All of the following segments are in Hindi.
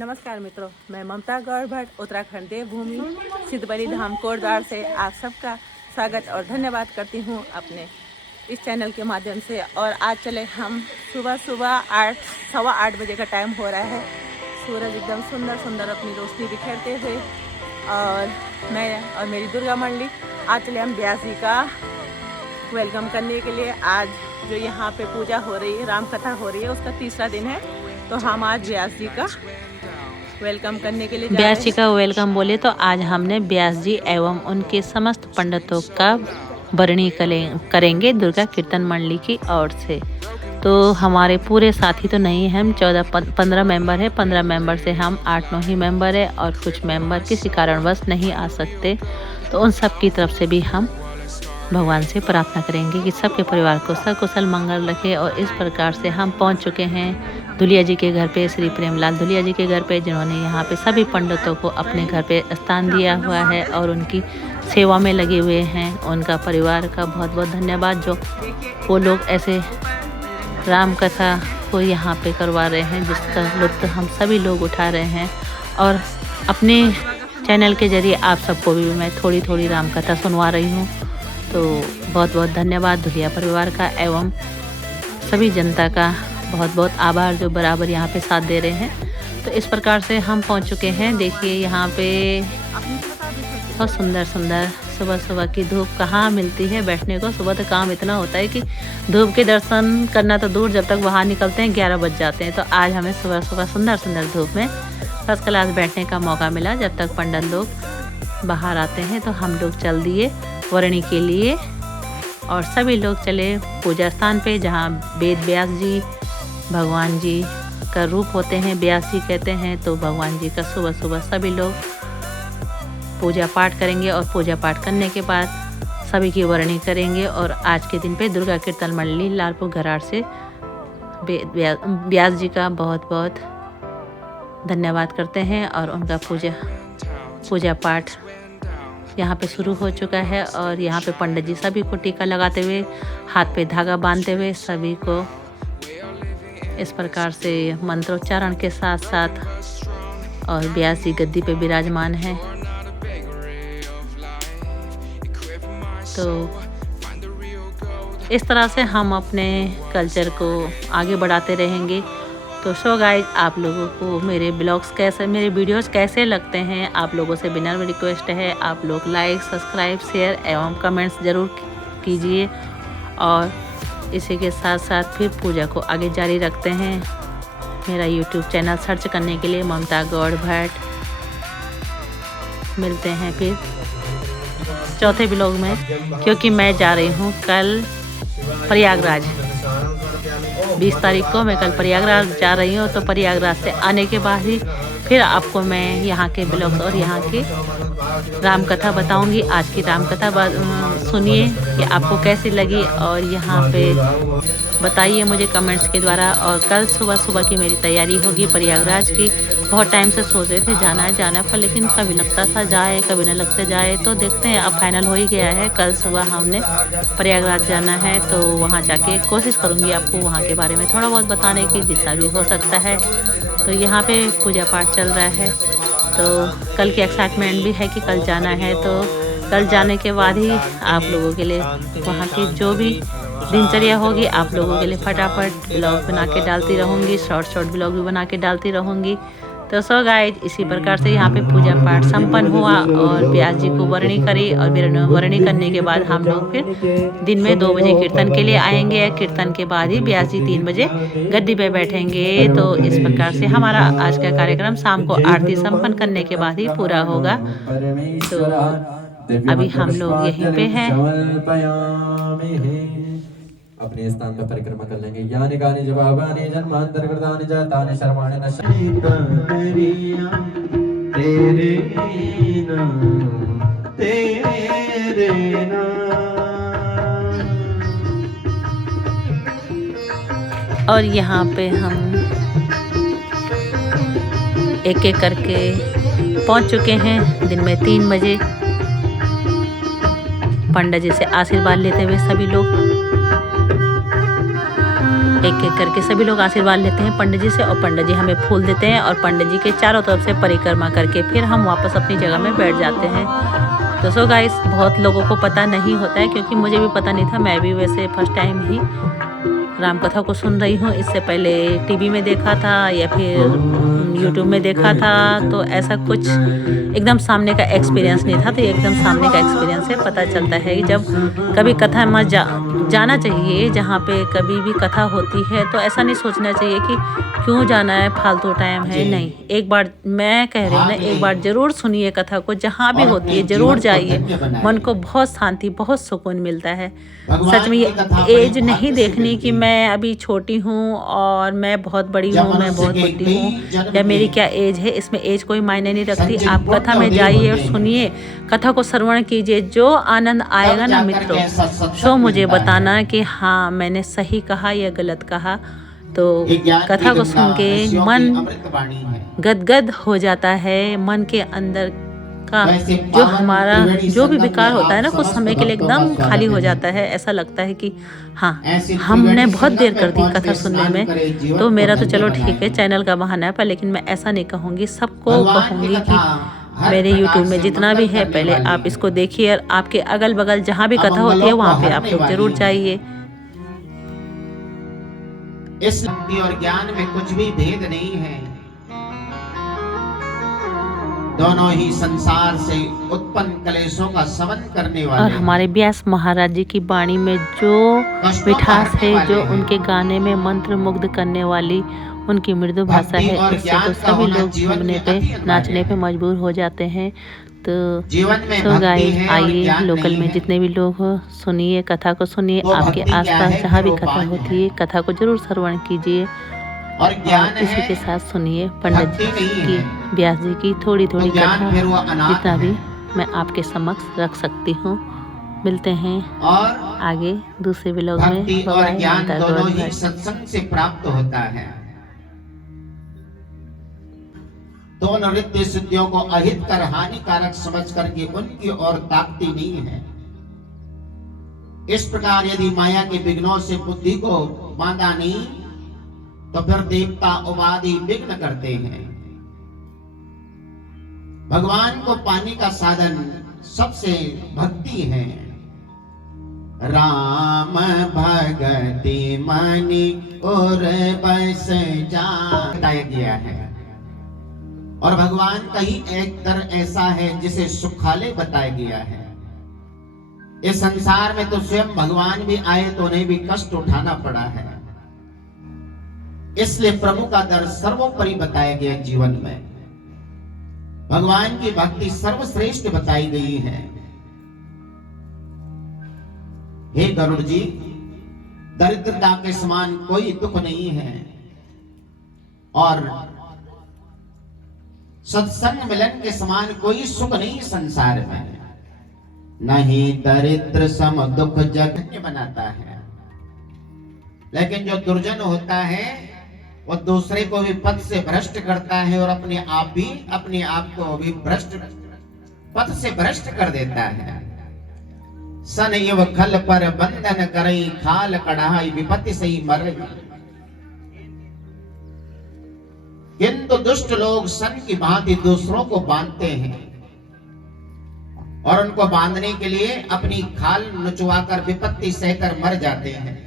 नमस्कार मित्रों, मैं ममता गौड़ भट्ट उत्तराखंड देवभूमि सिद्धबली धाम कोटद्वार से आप सबका स्वागत और धन्यवाद करती हूँ अपने इस चैनल के माध्यम से। और आज चले हम सुबह 8:15 बजे का टाइम हो रहा है। सूरज एकदम सुंदर सुंदर अपनी रोशनी बिखेरते हुए और मैं और मेरी दुर्गा मंडली आज चले हम व्यास जी का वेलकम करने के लिए। आज जो यहाँ पे पूजा हो रही है, राम कथा हो रही है, उसका तीसरा दिन है, तो हम आज व्यास जी का वेलकम करने के लिए व्यास जी का वेलकम बोले तो आज हमने व्यास जी एवं उनके समस्त पंडितों का वरणी करेंगे दुर्गा कीर्तन मंडली की ओर से। तो हमारे पूरे साथी तो नहीं हैं, हम 15 मेंबर है। 15 मेंबर से हम 8-9 ही मेंबर है और कुछ मेंबर किसी कारणवश नहीं आ सकते। तो उन सब की तरफ से भी हम भगवान से प्रार्थना करेंगे कि सबके परिवार को सकुशल मंगल रखे। और इस प्रकार से हम पहुंच चुके हैं धुलिया जी के घर पे, श्री प्रेमलाल धुलिया जी के घर पे, जिन्होंने यहाँ पे सभी पंडितों को अपने घर पे स्थान दिया हुआ है और उनकी सेवा में लगे हुए हैं। उनका परिवार का बहुत बहुत धन्यवाद, जो वो लोग ऐसे राम कथा को यहाँ पे करवा रहे हैं, जिसका लुत्फ हम सभी लोग उठा रहे हैं। और अपने चैनल के जरिए आप सबको भी मैं थोड़ी थोड़ी राम कथा सुनवा रही हूँ। तो बहुत बहुत धन्यवाद धुलिया परिवार का एवं सभी जनता का बहुत बहुत आभार, जो बराबर यहाँ पे साथ दे रहे हैं। तो इस प्रकार से हम पहुँच चुके हैं। देखिए यहाँ पे बहुत सुंदर सुंदर सुबह सुबह की धूप कहाँ मिलती है बैठने को। सुबह तो काम इतना होता है कि धूप के दर्शन करना तो दूर, जब तक बाहर निकलते हैं 11 बज जाते हैं। तो आज हमें सुबह सुबह सुंदर सुंदर धूप में फर्स्ट क्लास बैठने का मौका मिला। जब तक पंडित लोग बाहर आते हैं तो हम लोग चल दिए वरणी के लिए और सभी लोग चले पूजा स्थान पे, जहाँ वेद व्यास जी भगवान जी का रूप होते हैं, व्यास जी कहते हैं। तो भगवान जी का सुबह सुबह सभी लोग पूजा पाठ करेंगे और पूजा पाठ करने के बाद सभी की वरणी करेंगे। और आज के दिन पे दुर्गा कीर्तन मंडली लालपुर घराट से व्यास जी का बहुत बहुत धन्यवाद करते हैं। और उनका पूजा पाठ यहाँ पे शुरू हो चुका है। और यहाँ पे पंडित जी सभी को टीका लगाते हुए, हाथ पे धागा बांधते हुए सभी को इस प्रकार से मंत्रोच्चारण के साथ साथ, और व्यास जी गद्दी पे विराजमान हैं। तो इस तरह से हम अपने कल्चर को आगे बढ़ाते रहेंगे। तो सो गाइज, आप लोगों को मेरे ब्लॉग्स कैसे, मेरे वीडियोस कैसे लगते हैं, आप लोगों से विनम्र रिक्वेस्ट है आप लोग लाइक, सब्सक्राइब, शेयर एवं कमेंट्स ज़रूर कीजिए। और इसी के साथ साथ फिर पूजा को आगे जारी रखते हैं। मेरा यूट्यूब चैनल सर्च करने के लिए ममता गौड़ भट्ट। मिलते हैं फिर चौथे ब्लॉग में, क्योंकि मैं जा रही हूँ कल प्रयागराज। 20 तारीख को मैं कल प्रयागराज जा रही हूँ। तो प्रयागराज से आने के बाद ही फिर आपको मैं यहाँ के ब्लॉग्स और यहाँ की राम कथा बताऊँगी। आज की राम कथा सुनिए कि आपको कैसी लगी, और यहाँ पे बताइए मुझे कमेंट्स के द्वारा। और कल सुबह सुबह की मेरी तैयारी होगी प्रयागराज की। बहुत टाइम से सोच रहे थे जाना है पर लेकिन कभी लगता था जाए कभी न लगता जाए। तो देखते हैं, अब फाइनल हो ही गया है। कल सुबह हमने प्रयागराज जाना है, तो वहाँ जाके कोशिश करूँगी आपको वहाँ के बारे में थोड़ा बहुत बताने की, जितना भी हो सकता है। तो यहाँ पे पूजा पाठ चल रहा है, तो कल की एक्साइटमेंट भी है कि कल जाना है। तो कल जाने के बाद ही आप लोगों के लिए वहाँ की जो भी दिनचर्या होगी आप लोगों के लिए फटाफट ब्लॉग बना के डालती रहूँगी, शॉर्ट ब्लॉग भी बना के डालती रहूँगी। तो सो गाइज, इसी प्रकार से यहाँ पे पूजा पाठ संपन्न हुआ और व्यास जी को वरणी करी। और वरणी करने के बाद हम लोग फिर दिन में 2 बजे कीर्तन के लिए आएंगे। कीर्तन के बाद ही व्यास जी 3 बजे गद्दी पे बैठेंगे। तो इस प्रकार से हमारा आज का कार्यक्रम शाम को आरती संपन्न करने के बाद ही पूरा होगा। तो अभी हम लोग यहीं पे हैं। अपने स्थान पर परिक्रमा कर लेंगे। यानी गाने जवाबाने जन्मांतर कृतानि जातानि शर्माणि नश्यन्ति तेरे नाम। और यहाँ पे हम एक एक करके पहुँच चुके हैं। दिन में 3 बजे पंडित जी से आशीर्वाद लेते हुए सभी लोग एक एक करके सभी लोग आशीर्वाद लेते हैं पंडित जी से और पंडित जी हमें फूल देते हैं और पंडित जी के चारों तरफ से परिक्रमा करके फिर हम वापस अपनी जगह में बैठ जाते हैं। तो सो गाइस, बहुत लोगों को पता नहीं होता है क्योंकि मुझे भी पता नहीं था। मैं भी वैसे फर्स्ट टाइम ही राम कथा को सुन रही हूँ। इससे पहले टीवी में देखा था या फिर यूट्यूब में देखा था, तो ऐसा कुछ एकदम सामने का एक्सपीरियंस नहीं था। तो एकदम सामने का एक्सपीरियंस से पता चलता है कि जब कभी कथा में जाना चाहिए, जहाँ पे कभी भी कथा होती है तो ऐसा नहीं सोचना चाहिए कि क्यों जाना है, फालतू टाइम है। नहीं, एक बार मैं कह रही हूँ ना, एक बार ज़रूर सुनिए कथा को, जहाँ भी होती है ज़रूर जाइए। मन को बहुत शांति, बहुत सुकून मिलता है। सच में ये एज नहीं देखनी कि मैं अभी छोटी हूँ और मैं बहुत बड़ी हूँ, मैं बहुत बड़ी हूँ या मेरी क्या एज है। इसमें एज कोई मायने नहीं रखती। आप कथा में जाइए और सुनिए, कथा को श्रवण कीजिए। जो आनंद आएगा ना मित्रों, सो मुझे बताना कि हाँ मैंने सही कहा या गलत कहा। तो कथा को सुन के मन गदगद हो जाता है। मन के अंदर का जो हमारा जो भी विकार होता है ना, कुछ समय के लिए एकदम खाली हो जाता है। ऐसा लगता है कि हाँ, हमने बहुत देर कर दी कथा सुनने में। तो मेरा तो चलो ठीक है, चैनल का बहाना है, पर लेकिन मैं ऐसा नहीं कहूँगी। सबको कहूँगी कि मेरे यूट्यूब में जितना भी है, पहले आप इसको देखिए और आपके अगल बगल जहाँ भी कथा होती है वहाँ पे आप लोग जरूर जाइए। इस भक्ति और ज्ञान में कुछ भी भेद नहीं है। दोनों ही संसार से उत्पन्न कलेशों का शमन करने वाले। और हमारे व्यास महाराज जी की वाणी में जो मिठास है, जो उनके गाने में मंत्र मुग्ध करने वाली उनकी मृदु भाषा है, इससे तो सभी लोग झूमने पे, नाचने पे मजबूर हो जाते हैं। तो सो गाइस, आइए लोकल में जितने भी लोग हो, सुनिए कथा को, सुनिए। आपके आसपास जहाँ भी कथा होती है, कथा को जरूर श्रवण कीजिए और इसी के साथ सुनिए पंडित जी की, व्यास जी की थोड़ी थोड़ी कथा, जितना भी मैं आपके समक्ष रख सकती हूँ। मिलते हैं और आगे दूसरे व्लॉग में। भक्ति और ज्ञान दोनों ही सत्संग से प्राप्त होता है। दोनों नित्य सिद्धियों को अहित कर, हानिकारक समझ करके उनकी ओर ताकती नहीं है। इस प्रकार यदि माया के विघ्नों से बुद्धि को बांधा नहीं, तो फिर देवता उपाधि विघ्न करते हैं। भगवान को पाने का साधन सबसे भक्ति है। राम भगति मनि और बस जा बताया गया है। और भगवान का ही एक दर ऐसा है जिसे सुखालय बताया गया है। इस संसार में तो स्वयं भगवान भी आए तो उन्हें भी कष्ट उठाना पड़ा है। इसलिए प्रभु का दर सर्वोपरि बताया गया जीवन में। भगवान की भक्ति सर्वश्रेष्ठ बताई गई है। हे गरुड़ जी, दरिद्रता के समान कोई दुख नहीं है और सत्संग मिलन के समान कोई सुख नहीं संसार में। नहीं दरिद्र सम दुख जगन्य बनाता है। लेकिन जो दुर्जन होता है वो दूसरे को भी पथ से भ्रष्ट करता है और अपने आप को भी भ्रष्ट पथ से भ्रष्ट कर देता है। सन इव खल पर बंधन करई, खाल कढ़ाई विपत्ति सही मर। किंतु दुष्ट लोग सन की भांति दूसरों को बांधते हैं और उनको बांधने के लिए अपनी खाल नुचवाकर विपत्ति सहकर मर जाते हैं।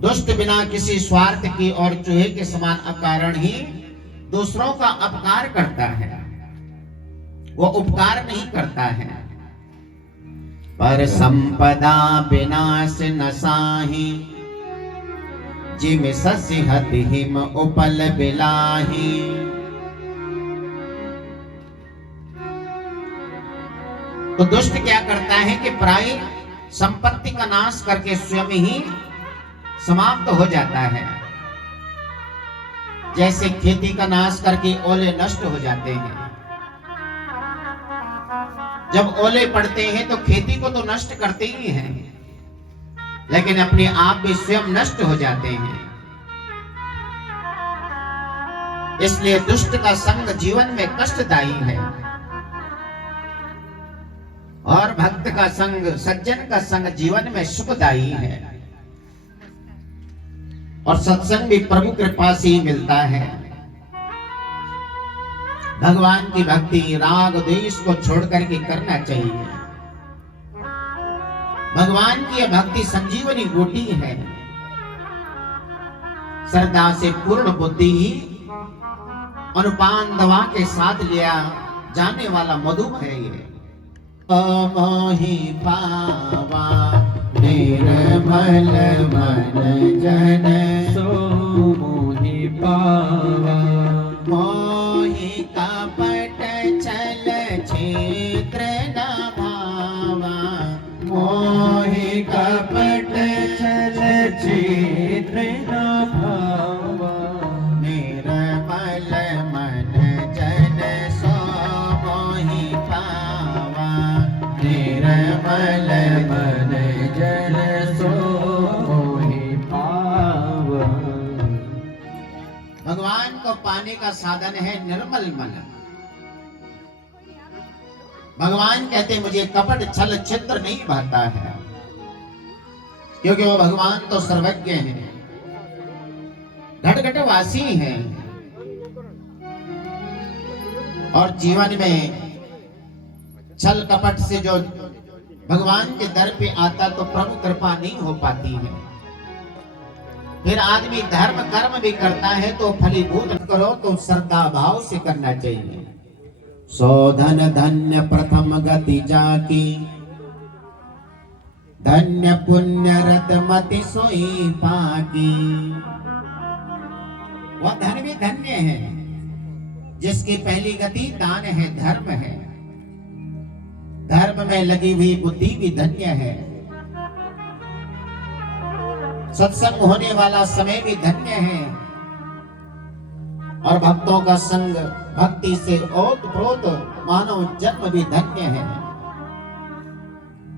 दुष्ट बिना किसी स्वार्थ की और चूहे के समान अकारण ही दूसरों का अपकार करता है, वो उपकार नहीं करता है। पर संपदा विनाश न साही, जिम ससिहत हिम उपल बिलाही। तो दुष्ट क्या करता है कि प्राय संपत्ति का नाश करके स्वयं ही समाप्त हो जाता है। जैसे खेती का नाश करके ओले नष्ट हो जाते हैं। जब ओले पड़ते हैं तो खेती को तो नष्ट करते ही हैं, लेकिन अपने आप भी स्वयं नष्ट हो जाते हैं। इसलिए दुष्ट का संग जीवन में कष्टदायी है और भक्त का संग, सज्जन का संग जीवन में सुखदायी है। और सत्संग भी प्रभु कृपा से ही मिलता है। भगवान की भक्ति राग द्वेष को छोड़ करके करना चाहिए। भगवान की यह भक्ति संजीवनी बूटी है। श्रद्धा से पूर्ण बुद्धि ही अनुपान दवा के साथ लिया जाने वाला मधु है ये। मोहि पावा निर्मल मन जन सो मोहि पावा मोहि कपट छल क्षेत्र न भावा मोहि कपट छल क्षेत्र न भावा निर्मल मन जन सो मोहि पावा निर्मल मन जन सो मोहि पावा। भगवान को पाने का साधन है निर्मल मन। भगवान कहते मुझे कपट छल छिद्र नहीं भाता है, क्योंकि वो भगवान तो सर्वज्ञ है, घट घट वासी है। और जीवन में छल कपट से जो भगवान के दर पे आता तो प्रभु कृपा नहीं हो पाती है। फिर आदमी धर्म कर्म भी करता है तो फलीभूत करो तो श्रद्धा भाव से करना चाहिए। सौधन धन्य प्रथम गति जाकी धन्य पुण्य रत मति सोई पाकी। वह धन भी धन्य है जिसकी पहली गति दान है, धर्म है। धर्म में लगी हुई बुद्धि भी धन्य है। सत्संग होने वाला समय भी धन्य है। और भक्तों का संग भक्ति से ओतप्रोत मानव जन्म भी धन्य है।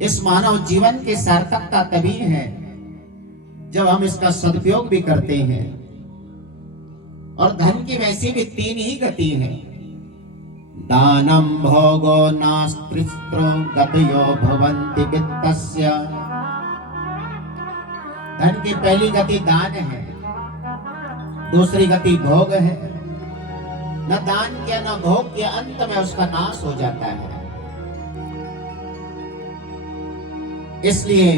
इस मानव जीवन की सार्थकता तभी है जब हम इसका सदुपयोग भी करते हैं। और धन की वैसी भी तीन ही गति है। दानम भोगो नास्त्रिस्त्रो गतयो भवन्ति वित्तस्य। धन की पहली गति दान है, दूसरी गति भोग है। न दान किया न भोग किया, अंत में उसका नाश हो जाता है। इसलिए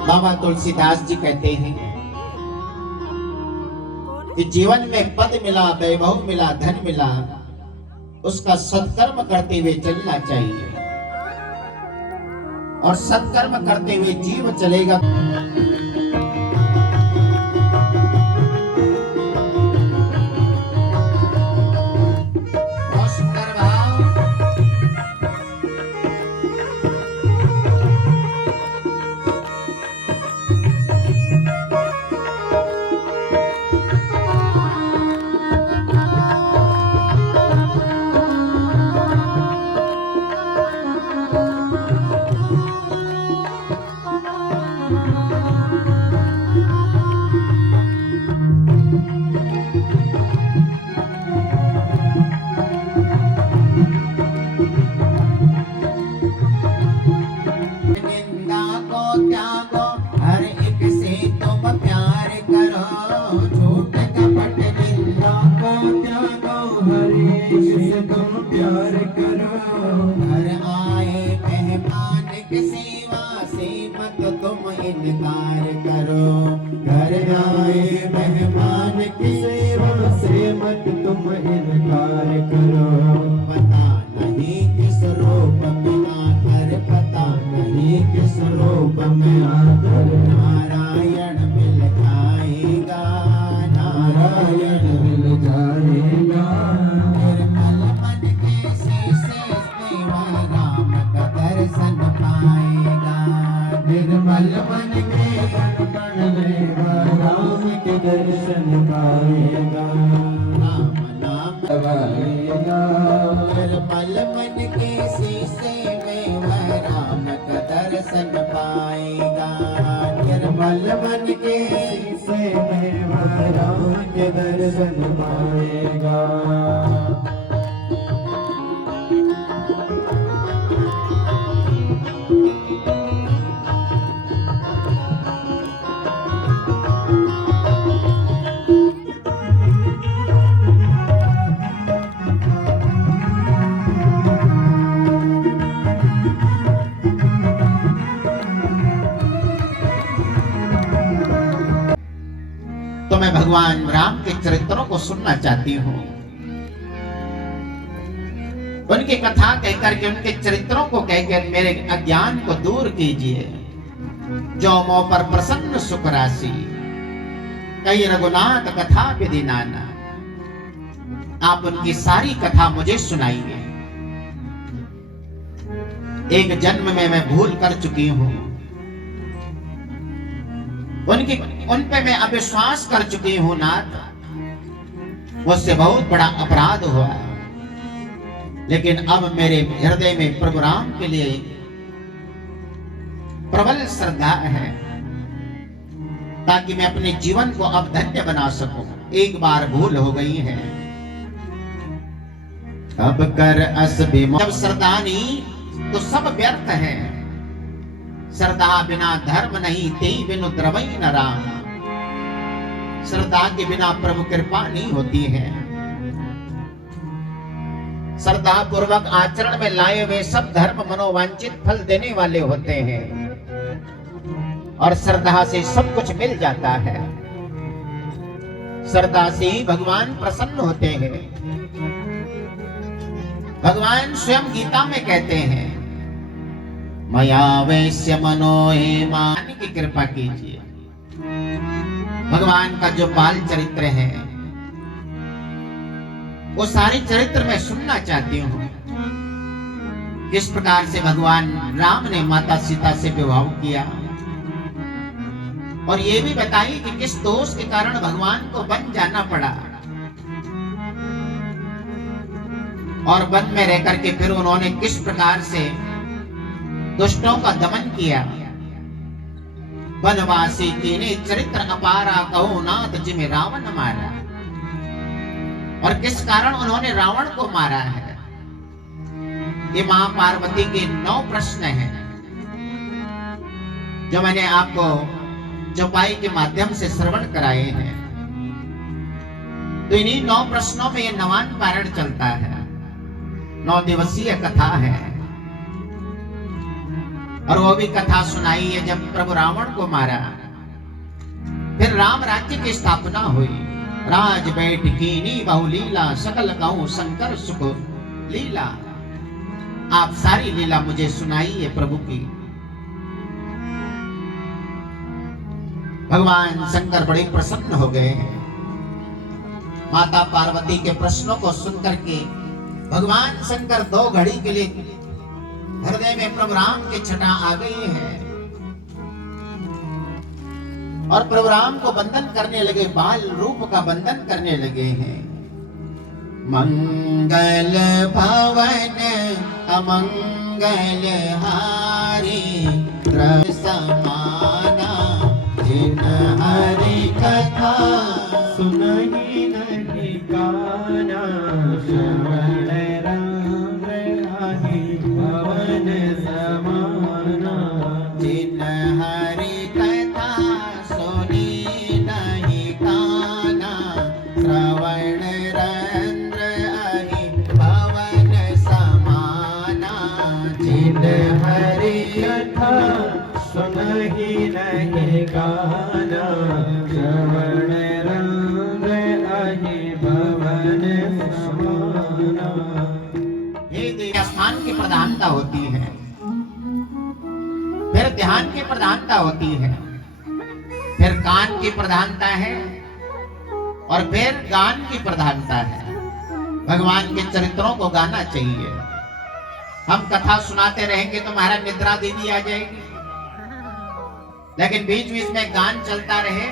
बाबा तुलसीदास जी कहते हैं कि जीवन में पद मिला, वैभव मिला, धन मिला, उसका सत्कर्म करते हुए चलना चाहिए। और सत्कर्म करते हुए जीव चलेगा। इनकार करो। घर आए मेहमान की सेवा से मत तुम इनकार करो। पता नहीं किस रूप में आकर, पता नहीं किस रूप में आकर नारायण मिल जाएगा, नारायण मिल जाएगा। निर्मल मन के शीशे सेवा राम का दर्शन पाएगा। निर्मल मन के कण में राम के दर्शन पाएगा। राम नाम गाएगा। निर्मल मन के शीशे में वह राम का दर्शन पाएगा। निर्मल मन के शीशे में वह राम के दर्शन पाएगा। तो मैं भगवान राम के चरित्रों को सुनना चाहती हूँ। उनकी कथा कहकर के, उनके चरित्रों को कहकर मेरे अज्ञान को दूर कीजिए। जो मो पर प्रसन्न सुख राशि, कई रघुनाथ कथा विधि नाना। आप उनकी सारी कथा मुझे सुनाइए। एक जन्म में मैं भूल कर चुकी हूं, उन पे मैं अविश्वास कर चुकी हूं नाथ। मुझसे बहुत बड़ा अपराध हुआ, लेकिन अब मेरे हृदय में प्रभु राम के लिए प्रबल श्रद्धा है, ताकि मैं अपने जीवन को अब धन्य बना सकूं। एक बार भूल हो गई है, अब कर अस विमोह। जब श्रद्धा नहीं तो सब व्यर्थ है। श्रद्धा बिना धर्म नहीं, तेई बिनु द्रवई न राम। श्रद्धा के बिना प्रभु कृपा नहीं होती है। श्रद्धा पूर्वक आचरण में लाए हुए सब धर्म मनोवांछित फल देने वाले होते हैं, और श्रद्धा से सब कुछ मिल जाता है। श्रद्धा से ही भगवान प्रसन्न होते हैं। भगवान स्वयं गीता में कहते हैं, मया वैश्य मनोहेमा। की कृपा कीजिए। भगवान का जो बाल चरित्र है, वो सारे चरित्र मैं सुनना चाहती हूँ। किस प्रकार से भगवान राम ने माता सीता से विवाह किया, और ये भी बताइए कि किस दोष के कारण भगवान को वन जाना पड़ा, और वन में रहकर के फिर उन्होंने किस प्रकार से दुष्टों का दमन किया। वनवासी कीने चरित्र अपारा, कहो नाथ जिमे रावण मारा। और किस कारण उन्होंने रावण को मारा है। ये मां पार्वती के 9 प्रश्न हैं, जो मैंने आपको चौपाई के माध्यम से श्रवण कराए हैं। तो इन्हीं 9 प्रश्नों में ये 9वां पारण चलता है। 9 दिवसीय कथा है, और वो भी कथा सुनाई है जब प्रभु रावण को मारा, फिर राम राज्य की स्थापना हुई। राज बैठ कीनी बहु लीला, सकल कहूं शंकर सुख लीला। आप सारी लीला मुझे सुनाइए प्रभु की। भगवान शंकर बड़े प्रसन्न हो गए। माता पार्वती के प्रश्नों को सुनकर के भगवान शंकर 2 घड़ी के लिए हृदय में प्रभु राम की छटा आ गई है, और प्रभु राम को बंधन करने लगे, बाल रूप का बंधन करने लगे हैं। मंगल भवन अमंगल हारी, द्रव समाना जिन हरि कथा, सुनहि नहीं गाना, श्रवण राम आहि भवन समाना। जिन हरि कथा सुनी नहीं गाना, श्रवण रंद्र आहि भवन समाना। जिन हरि कथा सुनहि नहीं गाना, श्रवण रंद्र आहि भवन समाना। स्नान की प्रधानता होती है, फिर ध्यान की प्रधानता होती है, फिर कान की प्रधानता है, और फिर गान की प्रधानता है। भगवान के चरित्रों को गाना चाहिए। हम कथा सुनाते रहेंगे तो हमारा निद्रा देवी आ जाएगी, लेकिन बीच बीच में गान चलता रहे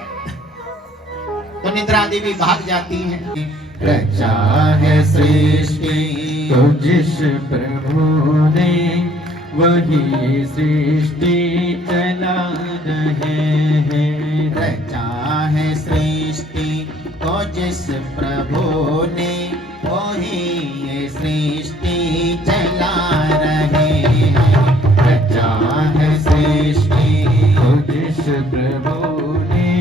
तो निद्रा देवी भाग जाती है। रचा है सृष्टि तो जिस प्रभु ने, वही सृष्टि चला रहे हैं। रचा है सृष्टि तो जिस प्रभु ने, वही ये सृष्टि चला रहे हैं। रचा है सृष्टि तो जिस प्रभु ने,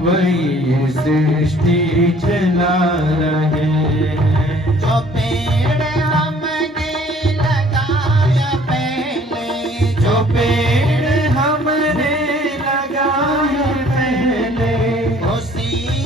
वही ये सृष्टि चला रहे हैं। जो पेड़ हमने लगाया पहले, जो पेड़ हमने लगाया पहले, उसी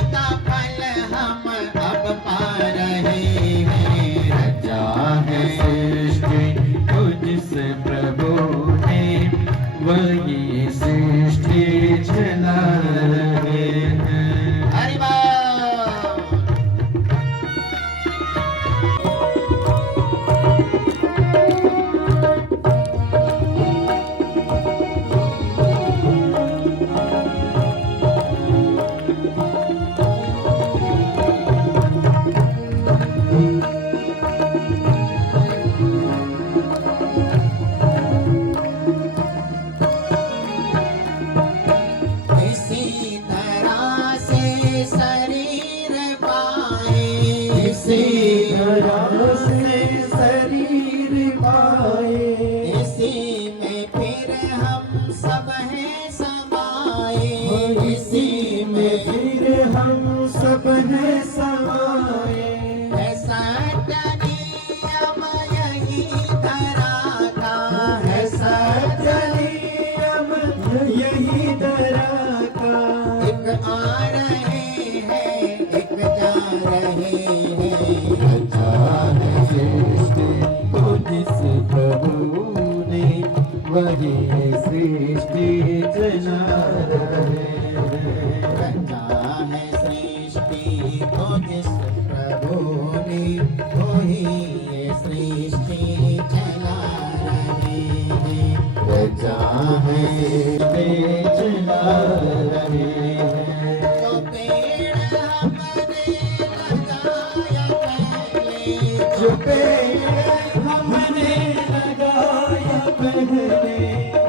है समाए, ऐसा नियम यही धरा का, ऐसा नियम यही धरा का। एक आ रहे हैं एक जा रहे हैं, अच्छा है सृष्टि को जिस प्रभु ने, वही सृष्टि चला रहे हैं। रचा है सृष्टि को जिस प्रभु ने, वही ये सृष्टि चला रहे हैं। रचा है सृष्टि चला रहे हैं। जो पेड़ हमने लगाया पहले, जो पेड़ हमने लगाया पहले,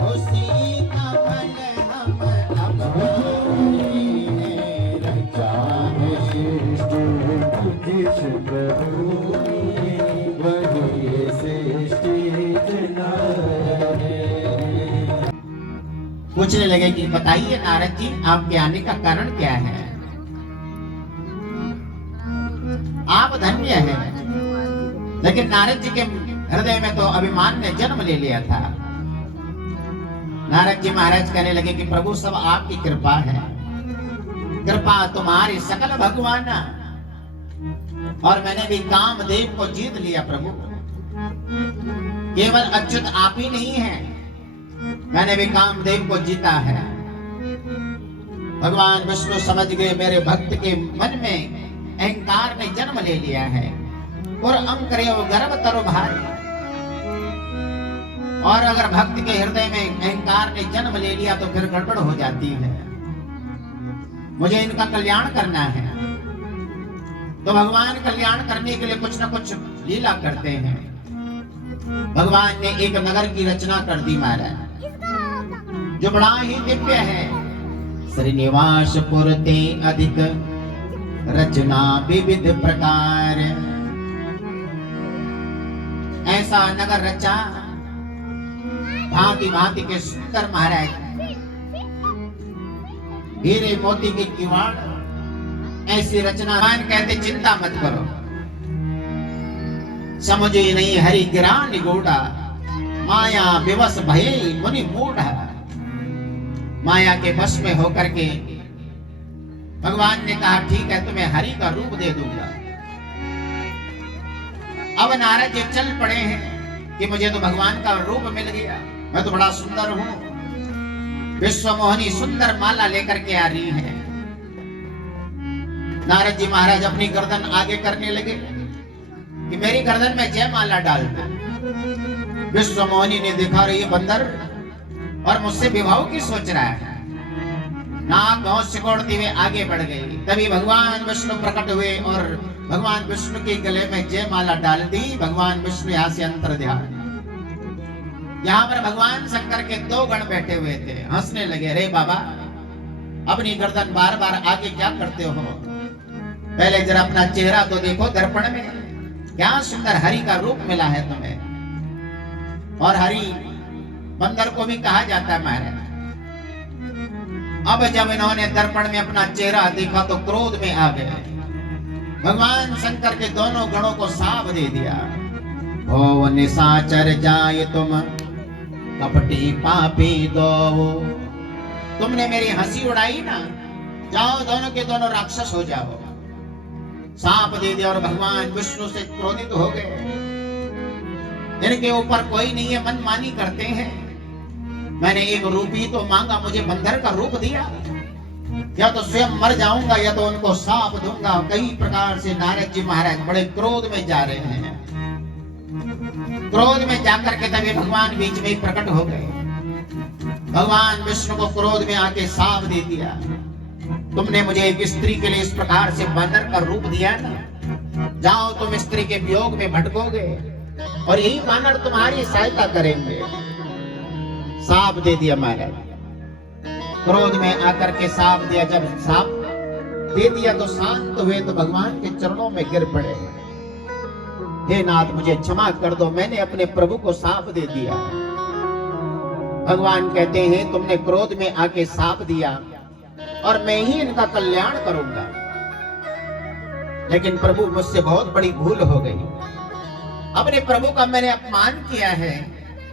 उसी का फल हम अब पाए हैं। रचा है सृष्टि जिस प्रभु ने, वही सृष्टि चला रहे हैं। पूछने लगे कि बताइए नारद जी, आपके आने का कारण क्या है? आप धन्य हैं। लेकिन नारद जी के हृदय में तो अभिमान ने जन्म ले लिया था। नारद जी महाराज कहने लगे कि प्रभु सब आपकी कृपा है, कृपा तुम्हारी सकल भगवान, और मैंने भी कामदेव को जीत लिया प्रभु। केवल अच्युत आप ही नहीं है, मैंने भी कामदेव को जीता है। भगवान विष्णु समझ गए मेरे भक्त के मन में अहंकार ने जन्म ले लिया है, और अंकरेव गर्भ तरु भारी। और अगर भक्त के हृदय में अहंकार ने जन्म ले लिया तो फिर गड़बड़ हो जाती है। मुझे इनका कल्याण करना है, तो भगवान कल्याण करने के लिए कुछ न कुछ लीला करते हैं। भगवान ने एक नगर की रचना कर दी महाराज, जो बड़ा ही दिव्य है। श्रीनिवासपुर ते अधिक रचना विविध प्रकार, ऐसा नगर रचा भांति भांति के सुंदर महाराज, हीरे मोती के किवाड़, ऐसी रचना। भगवान कहते चिंता मत करो, समझे नहीं हरि गिरा निगोड़ा, माया विवश भये मुनि मूढ़ा। माया के वश में होकर के भगवान ने कहा ठीक है, तुम्हें हरि का रूप दे दूंगा। अब नारद जी चल पड़े हैं कि मुझे तो भगवान का रूप मिल गया, मैं तो बड़ा सुंदर हूं। विश्व मोहनी सुंदर माला लेकर के आ रही है। नारद जी महाराज अपनी गर्दन आगे करने लगे कि मेरी गर्दन में जय माला डाल दो। विश्व मोहनी ने देखा रही बंदर और मुझसे विवाह की सोच रहा है, नाक बहुत सिकोड़ती हुए आगे बढ़ गई। तभी भगवान विष्णु प्रकट हुए और भगवान विष्णु के गले में जय माला डाल दी। भगवान विष्णु यहाँ से अंतर ध्यान। यहाँ पर भगवान शंकर के दो गण बैठे हुए थे, हंसने लगे। रे बाबा, अपनी गर्दन बार बार आगे क्या करते हो? पहले जरा अपना चेहरा तो देखो दर्पण में, क्या सुंदर हरि का रूप मिला है तुम्हें। और हरि बंदर को भी कहा जाता है महाराज। अब जब इन्होंने दर्पण में अपना चेहरा देखा तो क्रोध में आ गए। भगवान शंकर के दोनों गणों को साप दे दिया। ओ निशाचर जाए तुम कपटी पापी दो, तुमने मेरी हंसी उड़ाई ना, जाओ दोनों के दोनों राक्षस हो जाओ। सांप दे दिया और भगवान विष्णु से क्रोधित हो गए। इनके ऊपर कोई नहीं है, मनमानी करते हैं। मैंने एक रूप ही तो मांगा, मुझे बंदर का रूप दिया। या तो स्वयं मर जाऊंगा या तो उनको साप दूंगा। कई प्रकार से नारद जी महाराज बड़े क्रोध में जा रहे हैं। क्रोध में जाकर के तभी भगवान बीच में ही प्रकट हो गए। भगवान विष्णु को क्रोध में आके साप दे दिया। तुमने मुझे एक स्त्री के लिए इस प्रकार से बंदर का रूप दिया ना, जाओ तुम स्त्री के वियोग में भटकोगे और यही वानर तुम्हारी सहायता करेंगे। साप दे दिया महाराज। क्रोध में आकर के साप दिया। जब साप दे दिया तो शांत हुए तो भगवान के चरणों में गिर पड़े। हे नाथ, मुझे क्षमा कर दो, मैंने अपने प्रभु को साप दे दिया। भगवान कहते हैं तुमने क्रोध में आके साप दिया और मैं ही इनका कल्याण करूंगा। लेकिन प्रभु मुझसे बहुत बड़ी भूल हो गई, अपने प्रभु का मैंने अपमान किया है,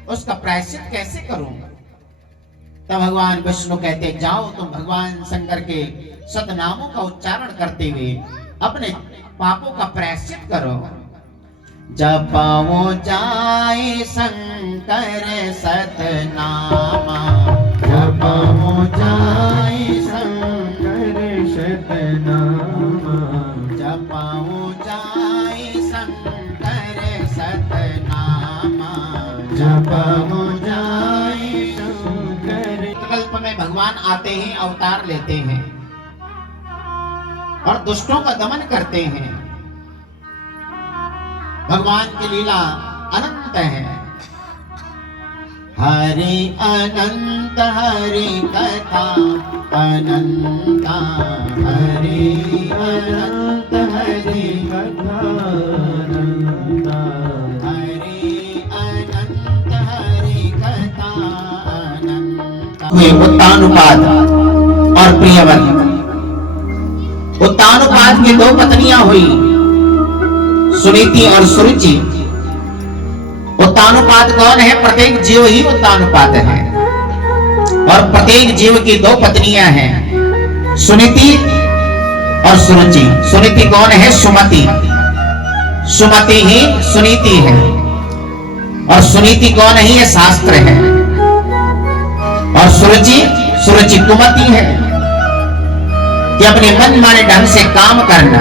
उसका प्रायश्चित कैसे करूं? तब भगवान विष्णु कहते जाओ तुम भगवान शंकर के सतनामों का उच्चारण करते हुए अपने पापों का प्रायश्चित करो। जपो जाए शंकर सतनामा, जपो जाए शंकर सतनामा, जपो जाए शंकर सतनामा, जपो जाए शंकर। कल्प में भगवान आते हैं, अवतार लेते हैं और दुष्टों का दमन करते हैं। भगवान की लीला अनंत है। हरि अनंत हरि कथा अनंत, हरि अनंत हरि कथा अनंत, हरि अनंत हरि कथा अनंत। उत्तानुपाद और प्रियवत। उत्तानुपाद की दो पत्नियां हुई, सुनीति और सुरुचि। उत्तानुपाद कौन है? प्रत्येक जीव ही उत्तानुपाद है और प्रत्येक जीव की दो पत्नियां हैं, सुनीति और सुरुचि। सुनीति कौन है? सुमति। सुमति ही सुनीति है और सुनीति कौन है? ये शास्त्र है। और सुरुचि, सुरुचि कुमति है कि अपने मन माने ढंग से काम करना।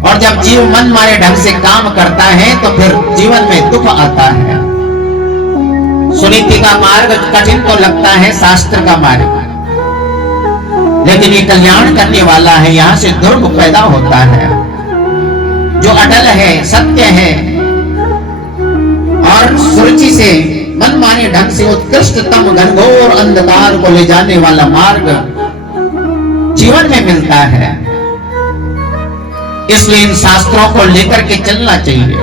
और जब जीव मन मारे ढंग से काम करता है तो फिर जीवन में दुख आता है। सुनीति का मार्ग कठिन तो लगता है, शास्त्र का मार्ग, लेकिन ये कल्याण करने वाला है। यहाँ से दुर्ग पैदा होता है जो अटल है, सत्य है। और सुरुचि से मन माने ढंग से उत्कृष्टतम घनघोर अंधकार को ले जाने वाला मार्ग जीवन में मिलता है। इसलिए इन शास्त्रों को लेकर के चलना चाहिए।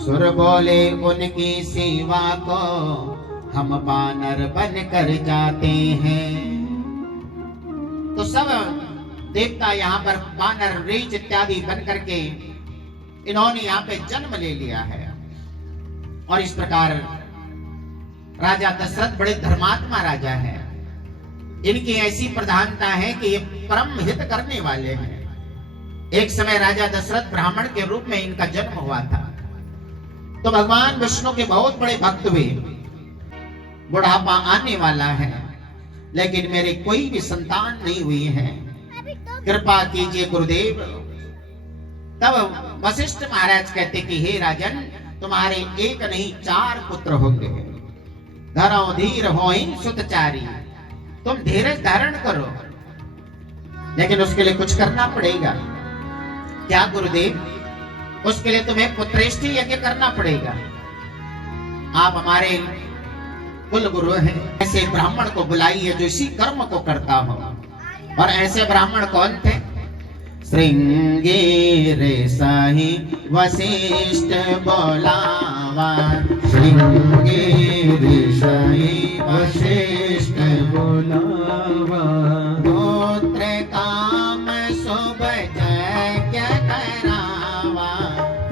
सुर बोले उनकी सेवा को हम बानर बन कर जाते हैं। तो सब देवता यहाँ पर बानर, रीछ इत्यादि बन करके इन्होंने यहाँ पे जन्म ले लिया है। और इस प्रकार राजा दशरथ बड़े धर्मात्मा राजा है। इनकी ऐसी प्रधानता है कि ये परम हित करने वाले हैं। एक समय राजा दशरथ ब्राह्मण के रूप में इनका जन्म हुआ था। तो भगवान विष्णु के बहुत बड़े भक्त हुए। बुढ़ापा आने वाला है लेकिन मेरे कोई भी संतान नहीं हुई है, कृपा कीजिए गुरुदेव। तब वशिष्ठ महाराज कहते कि हे राजन, तुम्हारे एक नहीं 4 पुत्र होंगे। धरो धीर होई सुतचारी, तुम धीरज धारण करो, लेकिन उसके लिए कुछ करना पड़ेगा। क्या गुरुदेव? उसके लिए तुम्हें पुत्रेष्टि यज्ञ करना पड़ेगा। आप हमारे कुल गुरु हैं, ऐसे ब्राह्मण को बुलाइए जो इसी कर्म को करता हो। और ऐसे ब्राह्मण कौन थे? श्रृंगेर साहि वशिष्ठ बोलावा, श्रृंगेर साहि वशिष्ठ बोलावा। गोत्र काम शुभ यज्ञ करावा,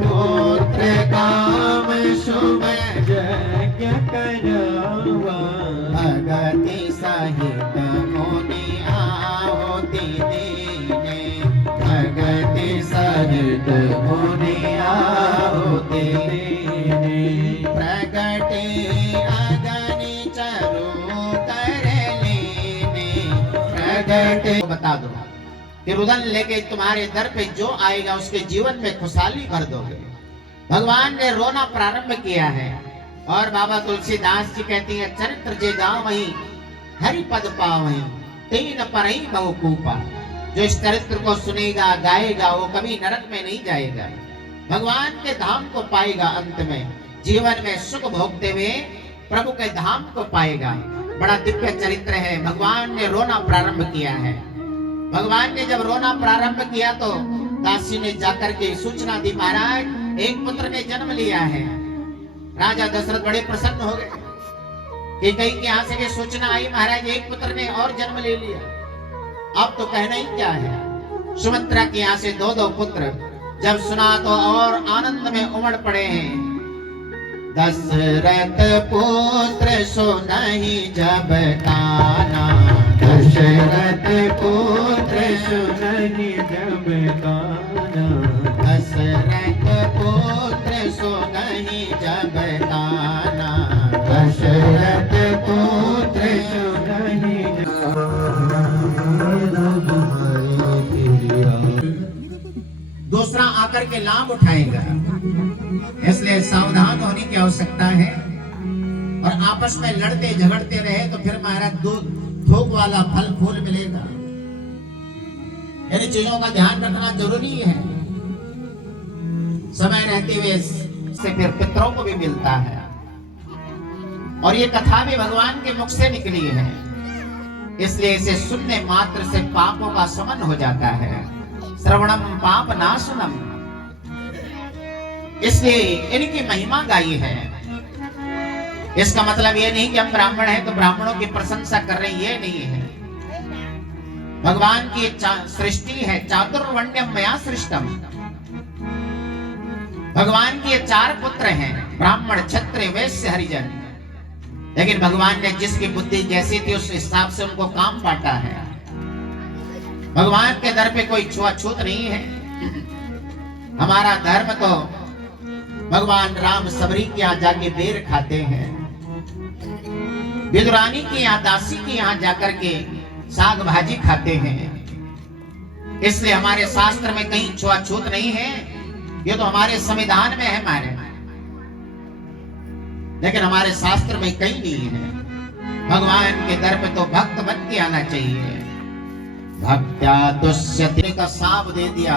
गोत्र काम शुभ यज्ञ करावा। भगति सहित मुनि आहुति दीने, भगति सहित मुनि आहुति दीने। प्रगटे अगनि चरु कर लेने, प्रगटे। बता दो कि रुदन लेके तुम्हारे दर पे जो आएगा उसके जीवन में खुशहाली भर दोगे। भगवान ने रोना प्रारंभ किया है। और बाबा तुलसीदास जी कहती है, चरित्र जे गावहीं हरि पद पावहीं, तीन परहीं बहु कूपा। जो इस चरित्र को सुनेगा, गाएगा, वो कभी नरक में नहीं जाएगा, भगवान के धाम को पाएगा। अंत में जीवन में सुख भोगते हुए प्रभु के धाम को पाएगा। बड़ा दिव्य चरित्र है। भगवान ने रोना प्रारंभ किया है। भगवान ने जब रोना प्रारंभ किया तो दासी ने जाकर के सूचना दी, महाराज एक पुत्र ने जन्म लिया है। राजा दशरथ बड़े प्रसन्न हो गए कि कहीं के यहाँ से ये सूचना आई, महाराज एक पुत्र ने और जन्म ले लिया। अब तो कहना ही क्या है। सुमित्रा के यहाँ से 2-2 पुत्र, जब सुना तो और आनंद में उमड़ पड़े हैं। दशरथ पुत्र सुनहि जब ताना, दशरथ पुत्र सुनहि जब ताना, दशरथ पुत्र सुनहि जब ताना, दशरथ पुत्र सुनहि दूसरा आकर के लाभ उठाएगा, इसलिए सावधान होने की आवश्यकता है। और आपस में लड़ते झगड़ते रहे तो फिर महाराज दूध थोक वाला फल फूल मिलेगा। इन चीजों का ध्यान रखना जरूरी है। समय रहते हुए से फिर पितरों को भी मिलता है। और ये कथा भी भगवान के मुख से निकली है, इसलिए इसे सुनने मात्र से पापों का शमन हो जाता है। श्रवणम पाप नाशनम, इसलिए इनकी महिमा गाई है। इसका मतलब ये नहीं कि हम ब्राह्मण हैं तो ब्राह्मणों की प्रशंसा कर रहे हैं, ये नहीं है। भगवान की सृष्टि है, चातुर्वर्ण्यम मया सृष्टम। भगवान के 4 पुत्र हैं, ब्राह्मण क्षत्रिय वैश्य हरिजन। लेकिन भगवान ने जिसकी बुद्धि जैसी थी उस हिसाब से उनको काम बांटा है। भगवान के दर पे कोई छुआछूत नहीं है। हमारा धर्म तो भगवान राम सबरी के यहाँ जाके बेर खाते हैं, विदुरानी की यहाँ दासी के यहाँ जाकर के साग भाजी खाते हैं। इसलिए हमारे शास्त्र में कहीं छुआछूत नहीं है। ये तो हमारे संविधान में है हमारे, लेकिन हमारे शास्त्र में कहीं नहीं है। भगवान के दर पे तो भक्त बन के आना चाहिए। भक्त्या दुष्यति का साप दे दिया,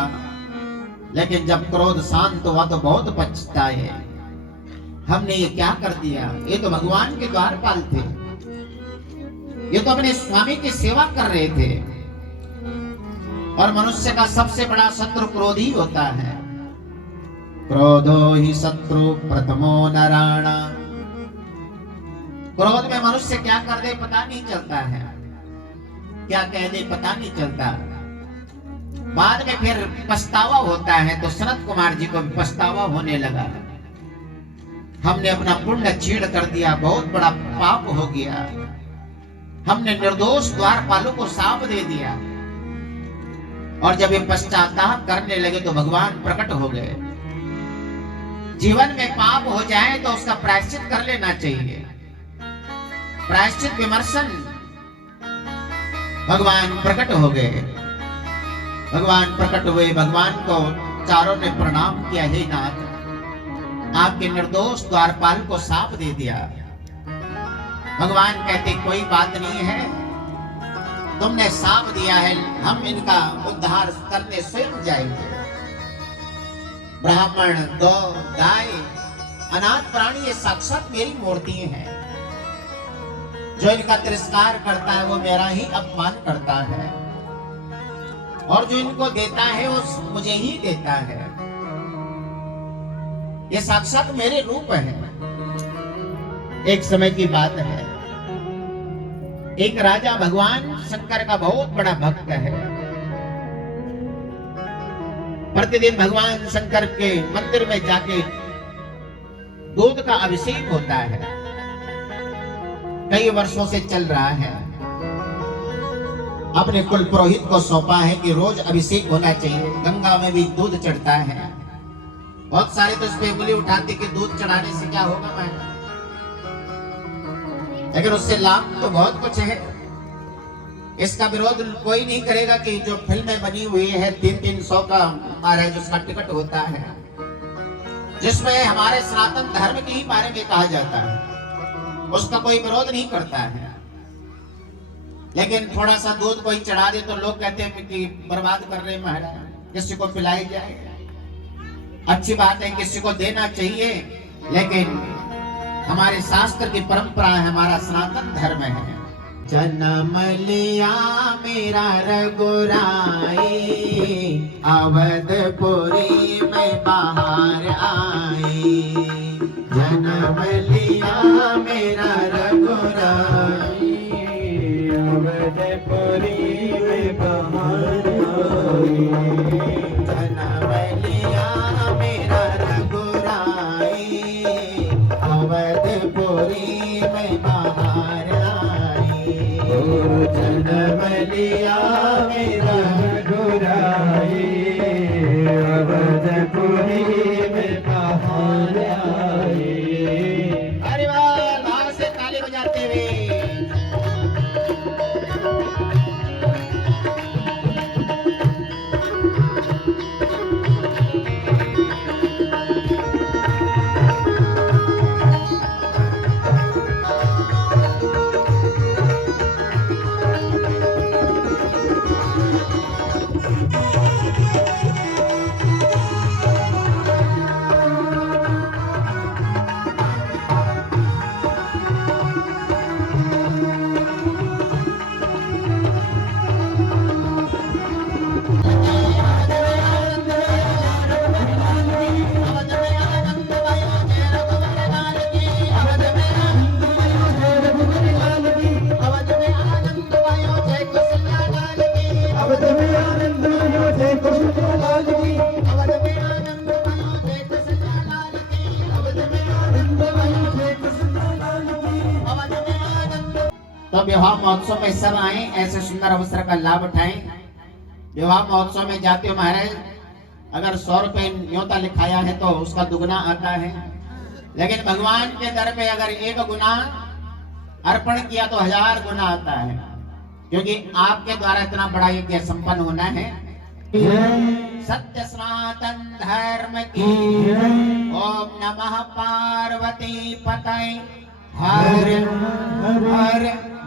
लेकिन जब क्रोध शांत हुआ तो बहुत पछताए। हमने ये क्या कर दिया। ये तो भगवान के द्वारपाल थे, ये तो अपने स्वामी की सेवा कर रहे थे। और मनुष्य का सबसे बड़ा शत्रु क्रोध ही होता है। क्रोधो ही शत्रु प्रथमो नराणा। क्रोध में मनुष्य क्या कर दे पता नहीं चलता है, क्या कह दे पता नहीं चलता। बाद में फिर पछतावा होता है। तो सनत कुमार जी को भी पछतावा होने लगा। हमने अपना पुण्य छीड़ कर दिया, बहुत बड़ा पाप हो गया। हमने निर्दोष द्वारपालों को शाप दे दिया। और जब ये पश्चाताप करने लगे तो भगवान प्रकट हो गए। जीवन में पाप हो जाए तो उसका प्रायश्चित कर लेना चाहिए। प्रायश्चित विमर्शन, भगवान प्रकट हो गए। भगवान प्रकट हुए, भगवान को चारों ने प्रणाम किया। हे नाथ, आपके निर्दोष द्वारपाल को शाप दे दिया। भगवान कहते कोई बात नहीं है, तुमने शाप दिया है, हम इनका उद्धार करने स्वयं जाएंगे। ब्राह्मण, गौ, गाय, अनाथ प्राणी ये साक्षात मेरी मूर्ति हैं। जो इनका तिरस्कार करता है वो मेरा ही अपमान करता है, और जो इनको देता है वो मुझे ही देता है। ये साक्षात मेरे रूप है। एक समय की बात है, एक राजा भगवान शंकर का बहुत बड़ा भक्त है। प्रतिदिन भगवान शंकर के मंदिर में जाके दूध का अभिषेक होता है। कई वर्षों से चल रहा है। अपने कुल पुरोहित को सौंपा है कि रोज अभिषेक होना चाहिए। गंगा में भी दूध चढ़ता है। बहुत सारे तो इस पे उंगली उठाते कि दूध चढ़ाने से क्या होगा महाराज, लेकिन उससे लाभ तो बहुत कुछ है। इसका विरोध कोई नहीं करेगा कि जो फिल्में बनी हुई है 300-300 का महाराज उसका टिकट होता है, जिसमें हमारे सनातन धर्म के ही बारे में कहा जाता है, उसका कोई विरोध नहीं करता है। लेकिन थोड़ा सा दूध कोई चढ़ा दे तो लोग कहते हैं कि बर्बाद कर रहे हैं महाराज, किसी को पिलाई जाए। अच्छी बात है, किसी को देना चाहिए, लेकिन हमारे शास्त्र की परंपरा है, हमारा सनातन धर्म है। जन्म लिया मेरा रघुराई, अवधपुरी में बाहर आई। जन्म लिया मेरा रघुराई, अवधपुरी में आया मेरा रघुराई, अवधपुरी में कहान आई। अरे वाह, भाव से ताली बजाते हुए तो विवाह महोत्सव में सब आए, ऐसे सुंदर अवसर का लाभ उठाएं। विवाह महोत्सव में जाते हो महाराज, अगर 100 रुपए न्योता लिखाया है तो उसका दुगना आता है, लेकिन भगवान के दर पे अगर 1 गुना अर्पण किया तो 1000 गुना आता है, क्योंकि आपके द्वारा इतना बड़ा यज्ञ संपन्न होना है। सत्य सनातन धर्म की। ओम नमः पार्वती पतये हर हर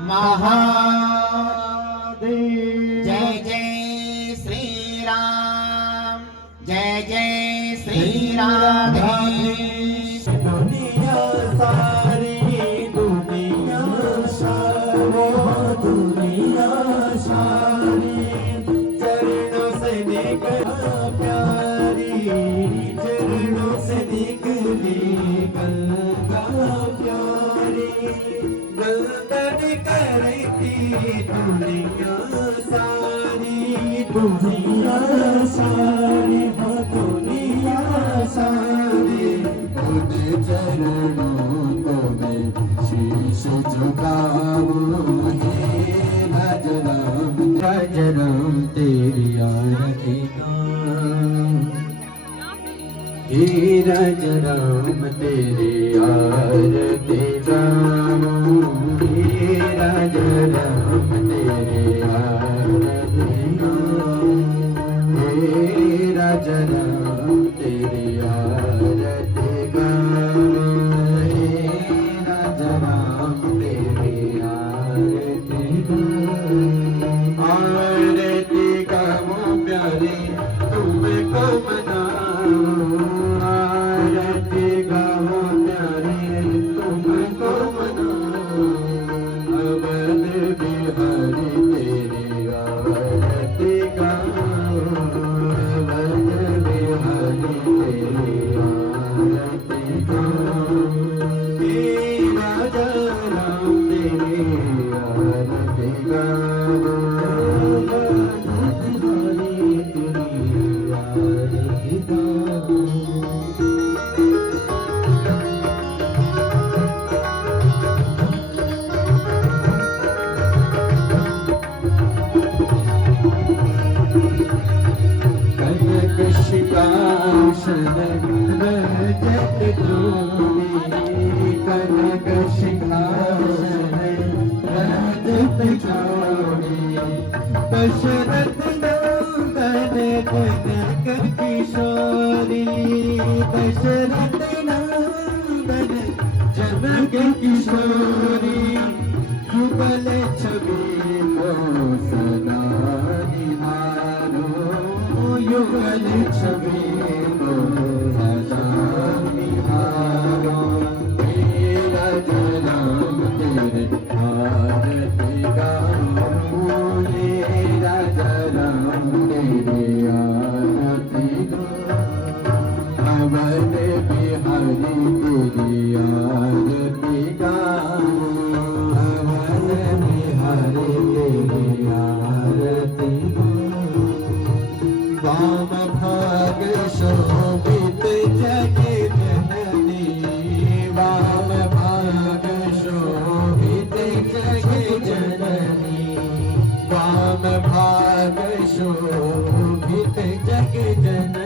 महादेव। जय जय श्री राम, जय जय श्री राधेश। दुनिया सारी, दुनिया सारी, दुनिया सारी चरणों से निकला प्यारी, चरणों से निकली गंगा प्यारी, गंगन करती दुनिया सारी, दुनिया सारी, दुनिया सारी उन चरणों को मैं शीश झुकाऊं। राजराम तेरी आरती गाऊं, हे राजराम तेरी आरती गाऊं, हे राजराम तेरी आरती गाऊं, हे राजराम तेरी आरती गाऊं, हे राजराम तेरी आरती गाऊं। आरती गाऊं प्यारी तुमको मनाऊं, आरती गाऊं प्यारी तुमको मनाऊं, अवध बिहारी तेरी आरती गाऊं, अवध बिहारी तेरी आरती गाऊं, हे राजा राम तेरी आरती गाऊं, कनक शिकाशन रजत चूड़ी, कनक शिकाशन रजत चूड़ी, दशरथ नंदन जनक किशोरी, दशरथ नंदन जनक किशोरी, युगल छवि को सदा निहारो, युगल छवि को सदा निहारो, मेरा जन्म तेरे आरती गाऊं, मेरा जन्म तेरे आरती गाऊं, अवध बिहारी तेरी आरती गाऊं, अवध बिहारी तेरी आरती गाऊं, वाम भाग शो शोभित जग जननी